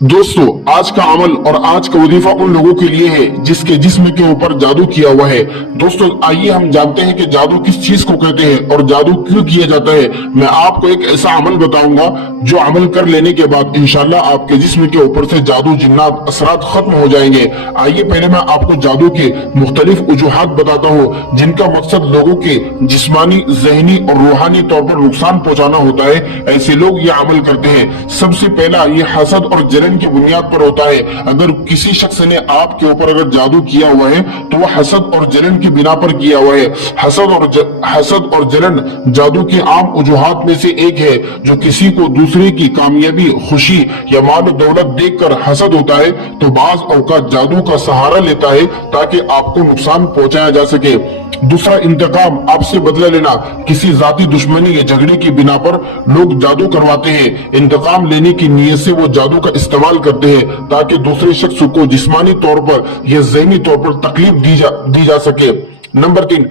दोस्तों, आज का अमल और आज का वजीफा उन लोगों के लिए है जिसके जिस्म के ऊपर जादू किया हुआ है। दोस्तों, आइए हम जानते हैं कि जादू किस चीज को कहते हैं और जादू क्यों किया जाता है। मैं आपको एक ऐसा अमल बताऊंगा जो अमल कर लेने के बाद इंशाल्लाह आपके जिस्म के ऊपर से जादू जिन्नात असरात खत्म हो जाएंगे। आइए पहले मैं आपको जादू के मुख्तलिफ वजूहात बताता हूँ जिनका मकसद लोगों के जिस्मानी, जहनी और रूहानी तौर पर नुकसान पहुंचाना होता है। ऐसे लोग ये अमल करते हैं। सबसे पहला, ये हसद और जलन की बुनियाद पर होता है। अगर किसी शख्स ने आपके ऊपर अगर जादू किया हुआ है तो वह हसद और जलन की बिना पर किया हुआ है। हसद और जलन जादू के आम वजूहात में से एक है। जो किसी को दूसरे की कामयाबी, खुशी या माल दौलत देखकर हसद होता है तो बाज औकात जादू का सहारा लेता है ताकि आपको नुकसान पहुंचाया जा सके। दूसरा, इंतकाम, आपसे बदला लेना। किसी जाती दुश्मनी या झगड़े की बिना पर लोग जादू करवाते हैं। इंतकाम लेने की नीयत से वो जादू का इस्तेमाल करते हैं ताकि दूसरे शख्स को जिस्मानी तौर पर या ज़हनी तौर पर तकलीफ दी जा सके। नंबर 3,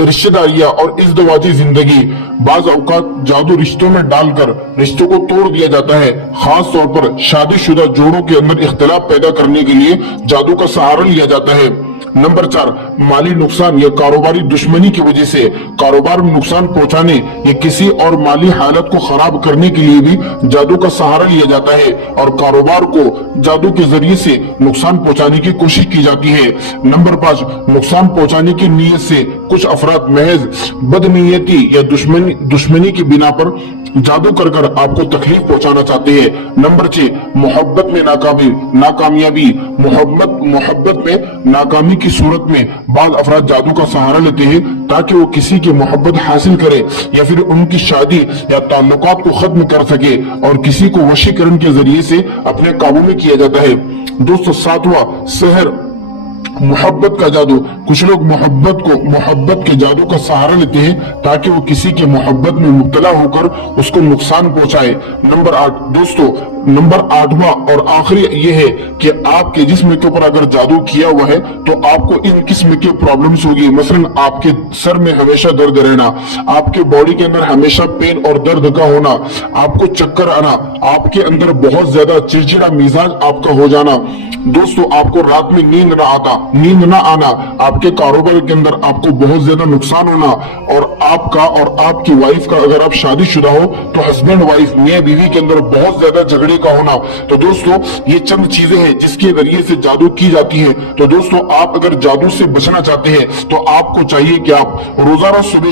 रिश्तेदारियां और इज़्दवाजी जिंदगी। बाज औकात जादू रिश्तों में डालकर रिश्तों को तोड़ दिया जाता है। खास तौर पर शादीशुदा जोड़ों के अंदर इख्तिलाफ पैदा करने के लिए जादू का सहारा लिया जाता है। नंबर 4, माली नुकसान या कारोबारी दुश्मनी की वजह से कारोबार में नुकसान पहुंचाने या किसी और माली हालत को खराब करने के लिए भी जादू का सहारा लिया जाता है और कारोबार को जादू के जरिए से नुकसान पहुंचाने की कोशिश की जाती है। नंबर 5, नुकसान पहुंचाने की नीयत से कुछ अफराद महज बदनीयती या दुश्मनी की बिना पर जादू कर आपको तकलीफ पहुंचाना चाहते हैं। नंबर 6, मोहब्बत में नाकामयाबी। मोहब्बत में नाकामी की सूरत में बाद अफराद जादू का सहारा लेते हैं ताकि वो किसी की मोहब्बत हासिल करे या फिर उनकी शादी या ताल्लुकात को खत्म कर सके और किसी को वशीकरण के जरिए से अपने काबू में किया जाता है। दोस्तों, 7वां, सहर, मोहब्बत का जादू। कुछ लोग मोहब्बत के जादू का सहारा लेते हैं ताकि वो किसी के मोहब्बत में मुब्तला होकर उसको नुकसान पहुंचाए। नंबर 8, दोस्तों, नंबर 8वां और आखिरी ये है कि आपके जिस्म के ऊपर अगर जादू किया हुआ है तो आपको इन किस्म की प्रॉब्लम्स होगी। मसलन आपके सर में हमेशा दर्द रहना, आपके बॉडी के अंदर हमेशा पेन और दर्द का होना, आपको चक्कर आना, आपके अंदर बहुत ज्यादा चिड़चिड़ा मिजाज आपका हो जाना। दोस्तों, आपको रात में नींद ना आना, आपके कारोबार के अंदर आपको बहुत ज्यादा नुकसान होना और आपका और आपकी वाइफ का, अगर आप शादीशुदा हो तो हस्बैंड वाइफ, मियां बीवी के अंदर बहुत ज्यादा झगड़े का होना। तो दोस्तों, ये चंद चीजें हैं जिसके जरिए से जादू की जाती है। तो दोस्तों, आप अगर जादू से बचना चाहते हैं तो आपको चाहिए कि आप रोजाना सुबह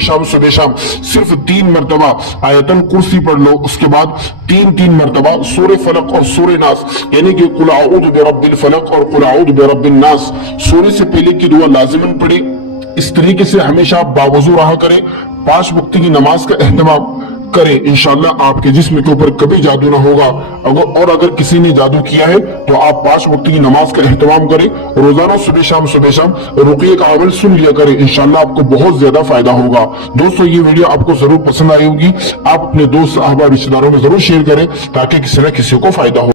शाम सिर्फ 3 मरतबा आयतल कुर्सी पढ़ लो। उसके बाद 3 मरतबा सूरह फलक और सूरह नास, यानी कि कुल अऊज़ु बिरब्बिल फलक और कुल अऊज़ु बिरब्बिन नास, सोने से पहले की दुआ लाजिमन पढ़े। इस तरीके से हमेशा आप बावजू रहा करें। 5 वक्त की नमाज का एहतमाम करें। इंशाल्लाह आपके जिस्म के ऊपर कभी जादू ना होगा। अगर किसी ने जादू किया है तो आप 5 वक्त की नमाज का एहतमाम करें। रोजाना सुबह शाम रुक़या का अमल सुन लिया करें। इंशाल्लाह आपको बहुत ज्यादा फायदा होगा। दोस्तों, ये वीडियो आपको जरूर पसंद आई होगी। आप अपने दोस्त, अहबाब, रिश्तेदारों में जरूर शेयर करें ताकि किसी न किसी को फायदा हो।